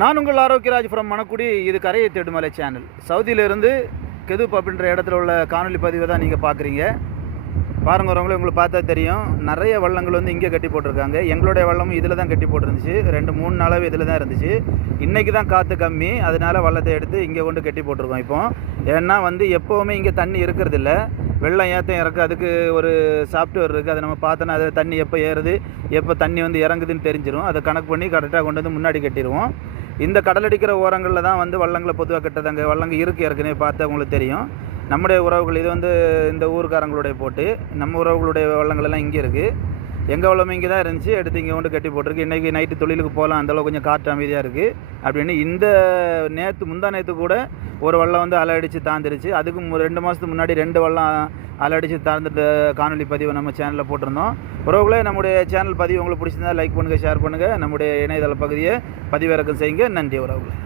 நான் உங்கள் ஆரோக்கியராஜ் ஃப்ரம் மணக்குடி. இது கரையை தேடுமலை சேனல். சவுதியிலிருந்து கெதுப் அப்படின்ற இடத்துல உள்ள காணொலி பதிவை தான் நீங்கள் பார்க்குறீங்க. பாருங்க, வரவங்களே உங்களுக்கு பார்த்தா தெரியும். நிறைய வள்ளங்கள் வந்து இங்கே கட்டி போட்டிருக்காங்க. எங்களுடைய வள்ளமும் இதில் தான் கட்டி போட்டிருந்துச்சு. 2-3 நாளாகவே இதில் தான் இருந்துச்சு. இன்றைக்கி தான் காற்று கம்மி, அதனால் வள்ளத்தை எடுத்து இங்கே கொண்டு கட்டி போட்டிருக்கோம். இப்போ ஏன்னா வந்து எப்போவுமே இங்கே தண்ணி இருக்கிறதில்ல. வெள்ளம் ஏற்றம் இறக்கு அதுக்கு ஒரு சாஃப்ட்வேர் இருக்குது. அதை நம்ம பார்த்தோன்னா அது தண்ணி எப்போ ஏறுது, எப்போ தண்ணி வந்து இறங்குதுன்னு தெரிஞ்சிடும். அதை கணக்கு பண்ணி கரெக்டாக கொண்டு வந்து முன்னாடி கட்டிடுவோம். இந்த கடலடிக்கிற ஓரங்களில் தான் வந்து வள்ளங்களை பொதுவாக கட்டுறதாங்க. வள்ளங்க இருக்குது, ஏற்கனவே பார்த்தா உங்களுக்கு தெரியும். நம்முடைய உறவுகள் இது வந்து இந்த ஊருக்காரங்களுடைய போட்டு, நம்ம உறவுகளுடைய வள்ளங்களெல்லாம் இங்கே இருக்குது. எங்கள் வள்ளம் இங்கே தான் இருந்துச்சு, எடுத்து இங்கே கொண்டு கட்டி போட்டிருக்கு. இன்றைக்கி நைட்டு தொழிலுக்கு போகலாம், அந்தளவுக்கு கொஞ்சம் காற்று அமைதியாக இருக்குது அப்படின்னு. இந்த முந்தா நேற்று கூட ஒரு வள்ளம் வந்து அலை அடித்து தாழ்ந்துருச்சு. அதுக்கு 2 மாதத்துக்கு முன்னாடி 2 வள்ளம் அலை அடித்து தாழ்ந்துட்டு காணொலி பதிவை நம்ம சேனலில் போட்டிருந்தோம். உறவுகளே, நம்முடைய சேனல் பதிவு உங்களுக்கு பிடிச்சிருந்தா லைக் பண்ணுங்கள், ஷேர் பண்ணுங்கள். நம்முடைய இணையதள பகுதியை பதிவிறக்கம் செய்யுங்க. நன்றி உறவுகளே.